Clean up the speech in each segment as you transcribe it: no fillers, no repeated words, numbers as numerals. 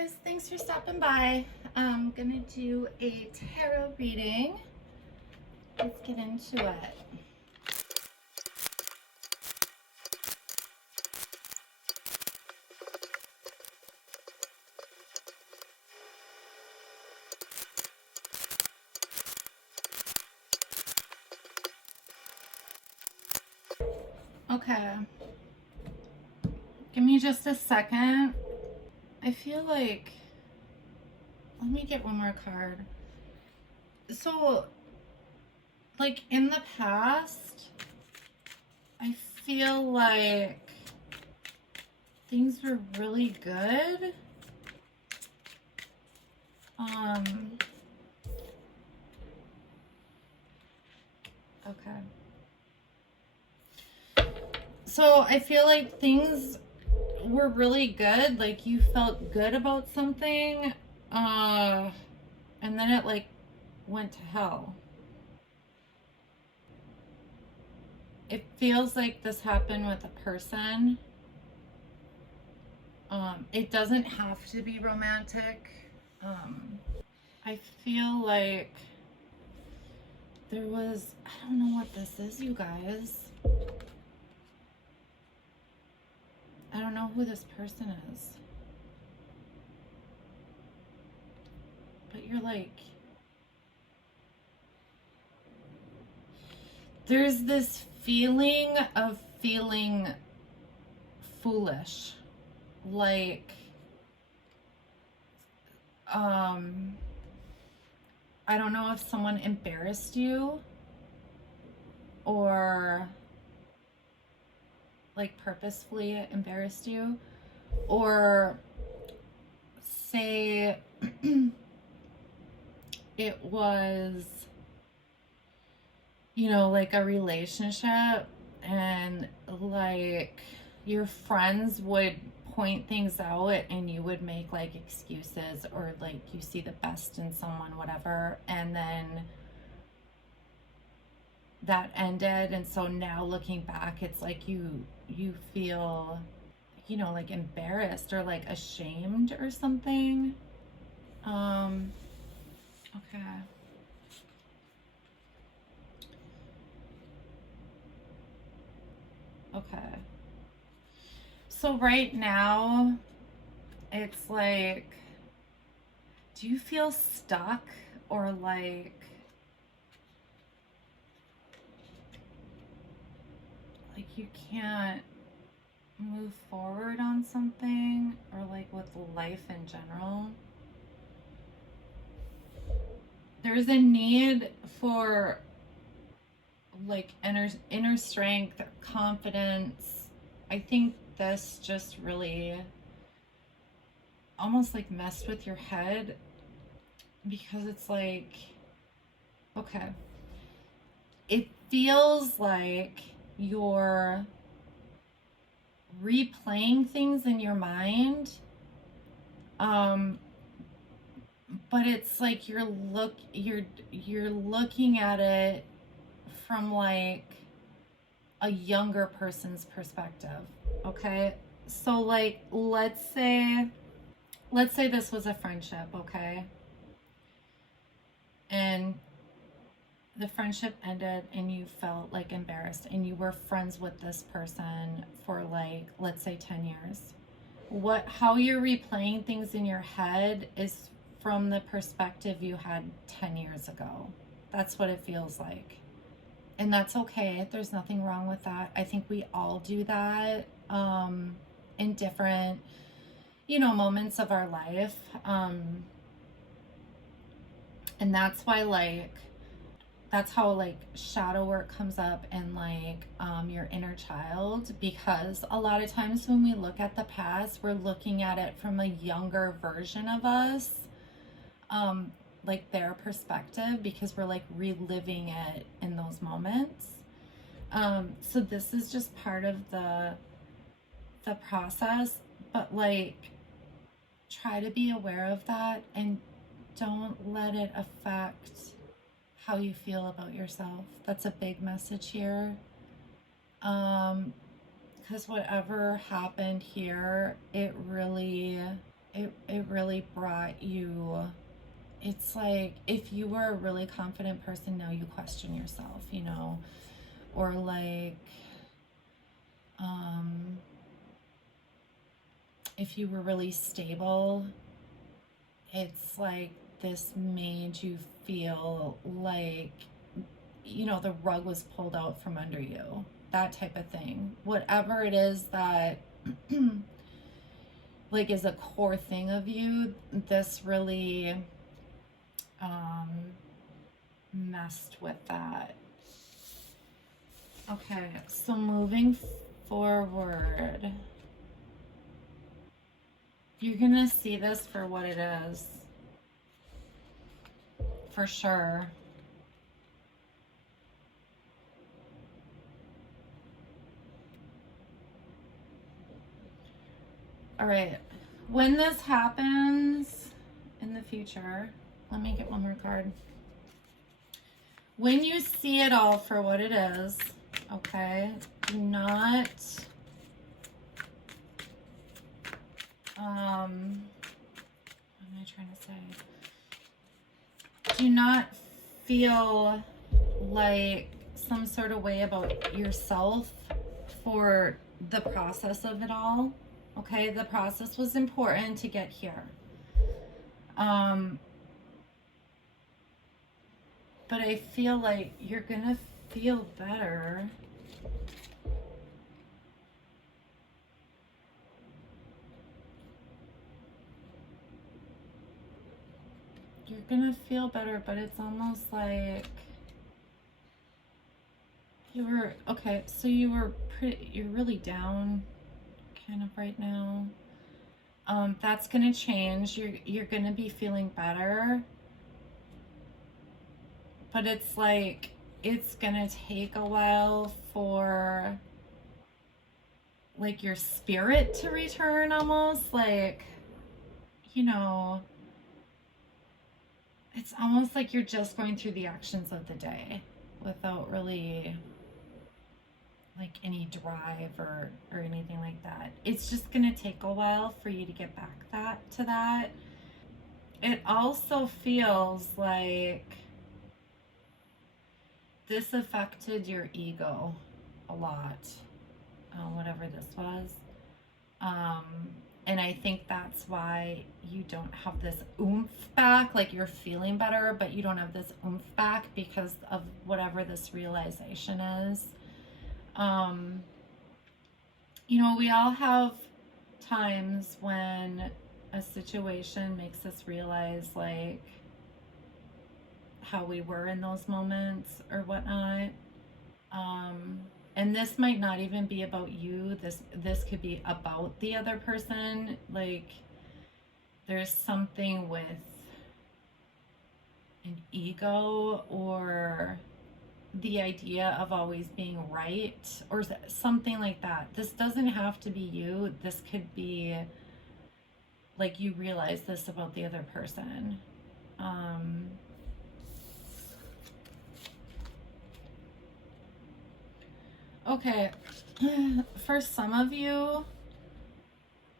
guys, thanks for stopping by. I'm gonna do a tarot reading. Let's get into it. Okay, give me just a second. I feel like, let me get one more card. So, like in the past, I feel like things were really good. Okay. So I feel like things were really good. Like you felt good about something, and then it like went to hell. It feels like this happened with a person. It doesn't have to be romantic. I feel like there was, I don't know what this is, you guys. I don't know who this person is. But you're like, there's this feeling of feeling foolish. Like, I don't know if someone embarrassed you or like purposefully embarrassed you, or say it was, you know, like a relationship and like your friends would point things out and you would make like excuses, or like you see the best in someone, whatever, and then that ended. And so now looking back, it's like you feel, you know, like embarrassed or like ashamed or something. Okay. Okay. So right now, it's like, do you feel stuck or like you can't move forward on something, or like with life in general? There's a need for like inner strength, confidence. I think this just really almost like messed with your head, because it's like, okay, it feels like you're replaying things in your mind, but it's like you're looking at it from like a younger person's perspective. Okay, so like let's say this was a friendship, okay, and the friendship ended and you felt like embarrassed, and you were friends with this person for like, let's say 10 years. How you're replaying things in your head is from the perspective you had 10 years ago. That's what it feels like. And that's okay. There's nothing wrong with that. I think we all do that in different, you know, moments of our life. And that's why like, that's how like shadow work comes up and like your inner child, because a lot of times when we look at the past, we're looking at it from a younger version of us, like their perspective, because we're like reliving it in those moments. So this is just part of the process, but like try to be aware of that and don't let it affect how you feel about yourself. That's a big message here. Because whatever happened here, it it really brought you, it's like if you were a really confident person, now you question yourself, you know, or like if you were really stable, it's like this made you feel like, you know, the rug was pulled out from under you, that type of thing. Whatever it is that like is a core thing of you, this really messed with that. Okay, so moving forward, you're gonna see this for what it is, for sure. All right, when this happens in the future, let me get one more card. When you see it all for what it is, okay, do not, what am I trying to say? Do not feel like some sort of way about yourself for the process of it all. Okay, the process was important to get here. But I feel like you're gonna feel better. You're gonna feel better, but it's almost like you were, okay, so you're really down kind of right now. That's gonna change. You're gonna be feeling better. But it's like, it's gonna take a while for like your spirit to return, almost like, you know, it's almost like you're just going through the actions of the day without really like any drive or anything like that. It's just gonna take a while for you to get back to that. It also feels like this affected your ego a lot, whatever this was. And I think that's why you don't have this oomph back. Like, you're feeling better, but you don't have this oomph back because of whatever this realization is. You know, we all have times when a situation makes us realize like how we were in those moments or whatnot. And this might not even be about you. This could be about the other person. Like, there's something with an ego or the idea of always being right or something like that. This doesn't have to be you. This could be like you realize this about the other person. Okay, for some of you,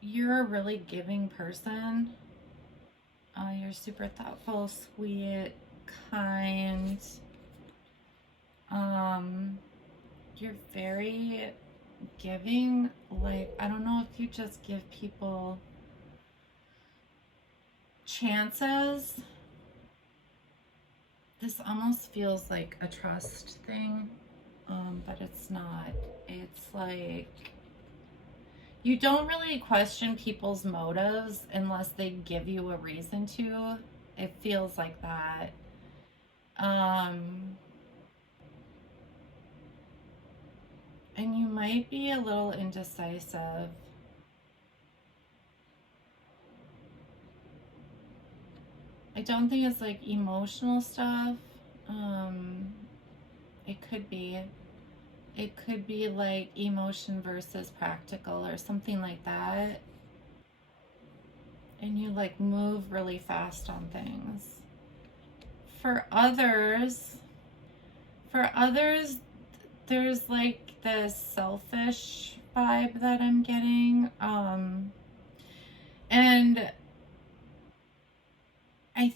you're a really giving person. You're super thoughtful, sweet, kind. You're very giving. Like, I don't know if you just give people chances. This almost feels like a trust thing. But it's not. It's like you don't really question people's motives unless they give you a reason to. It feels like that. And you might be a little indecisive. I don't think it's like emotional stuff. It could be. It could be like emotion versus practical or something like that. And you like move really fast on things. For others, there's like this selfish vibe that I'm getting. And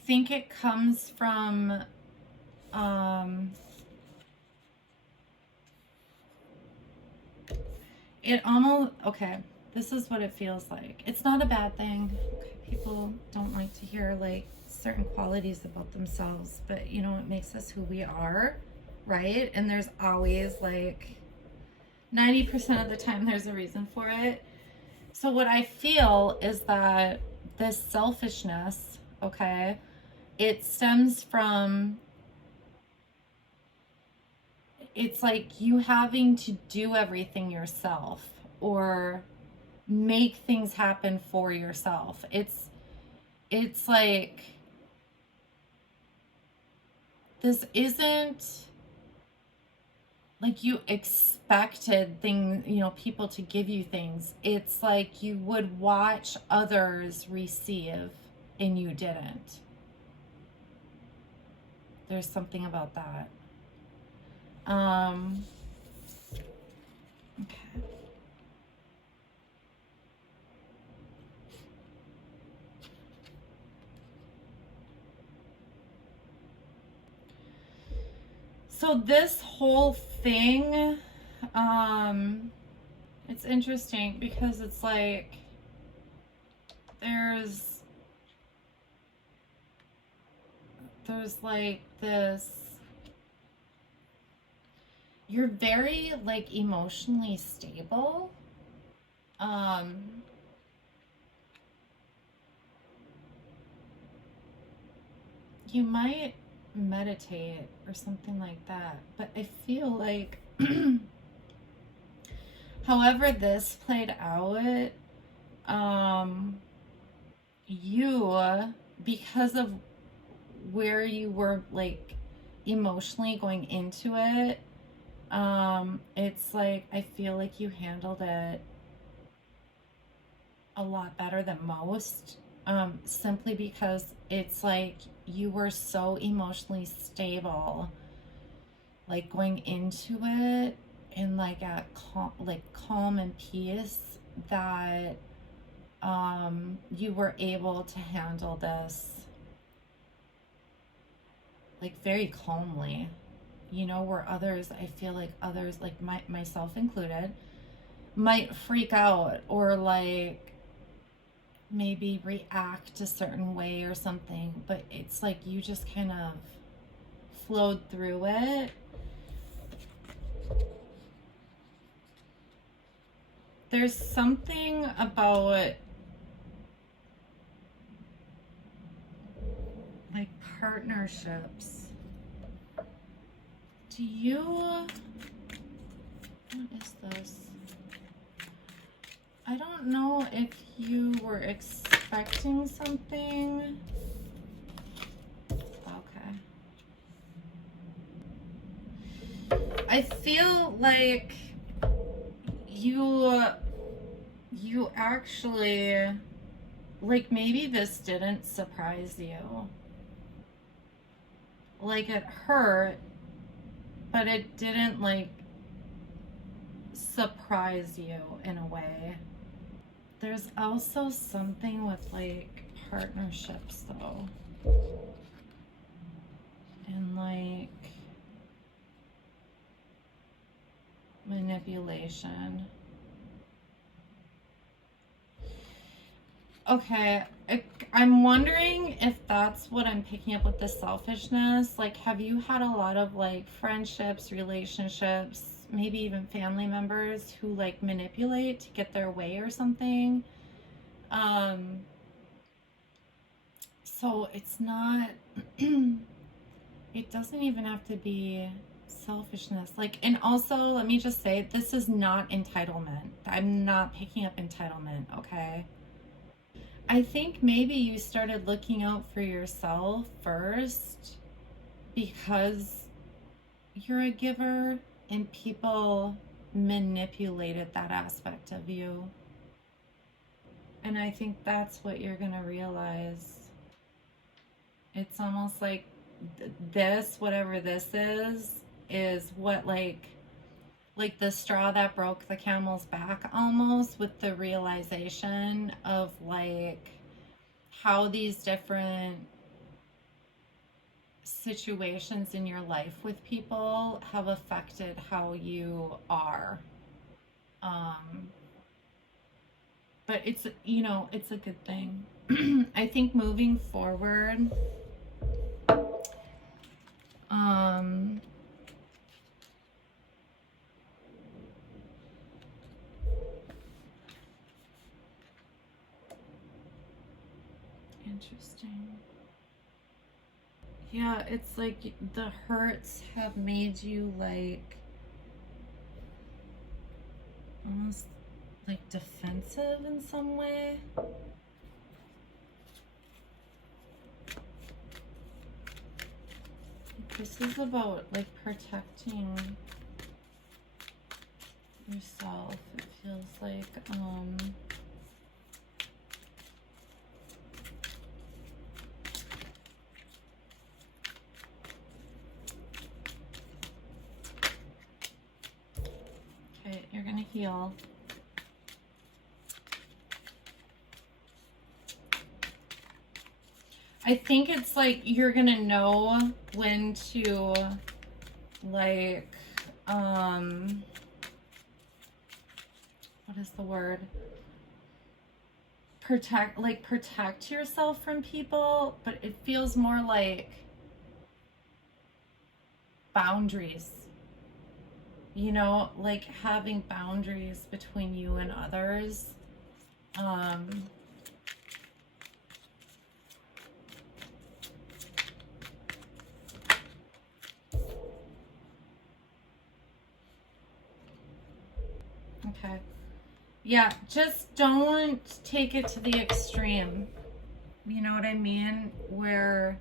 think it comes from it almost, okay, this is what it feels like. It's not a bad thing. Okay, people don't like to hear like certain qualities about themselves, but you know, it makes us who we are, right? And there's always like 90% of the time there's a reason for it. So what I feel is that this selfishness, okay, it stems from, it's like you having to do everything yourself or make things happen for yourself. It's like this isn't like you expected people to give you things. It's like you would watch others receive and you didn't. There's something about that. Okay. So this whole thing, it's interesting because it's like there's like this, you're very like emotionally stable. You might meditate or something like that, but I feel like however this played out, you, because of where you were like emotionally going into it, it's like I feel like you handled it a lot better than most, simply because it's like you were so emotionally stable, like going into it and like at calm and peace, that you were able to handle this like very calmly, where others, I feel like others, like myself included, might freak out or like maybe react a certain way or something, but it's like you just kind of flowed through it. There's something about like partnerships. What is this? I don't know if you were expecting something. Okay. I feel like you actually, like maybe this didn't surprise you. Like it hurt, but it didn't like surprise you in a way. There's also something with like partnerships though. And like manipulation. Okay, I'm wondering if that's what I'm picking up with the selfishness. Like, have you had a lot of like friendships, relationships, maybe even family members who like manipulate to get their way or something? So it's not, it doesn't even have to be selfishness. Like, and also let me just say, this is not entitlement. I'm not picking up entitlement, okay? I think maybe you started looking out for yourself first because you're a giver and people manipulated that aspect of you. And I think that's what you're going to realize. It's almost like this, whatever this is what like the straw that broke the camel's back, almost, with the realization of like how these different situations in your life with people have affected how you are. But it's, you know, it's a good thing. I think moving forward, interesting. Yeah, it's like the hurts have made you like almost like defensive in some way. This is about like protecting yourself. It feels like okay, you're gonna heal. I think it's like you're gonna know when to like what is the word? Protect yourself from people, but it feels more like boundaries. You know, like having boundaries between you and others. Okay. Yeah, just don't take it to the extreme. You know what I mean? Where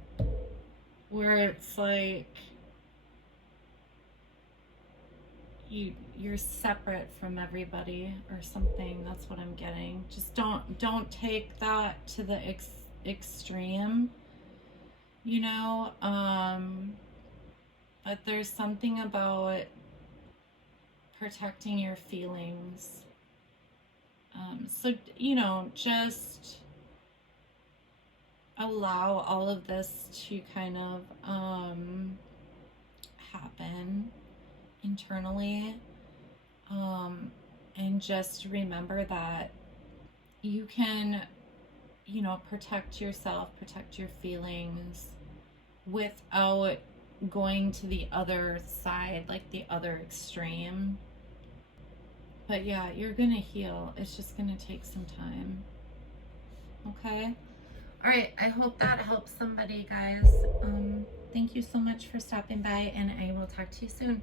it's like you're separate from everybody or something. That's what I'm getting. Just don't take that to the extreme. You know, but there's something about protecting your feelings. So, you know, just allow all of this to kind of happen internally. And just remember that you can, you know, protect yourself, protect your feelings without going to the other side, like the other extreme. But yeah, you're gonna heal. It's just gonna take some time. Okay? All right, I hope that helps somebody, guys. Thank you so much for stopping by, and I will talk to you soon.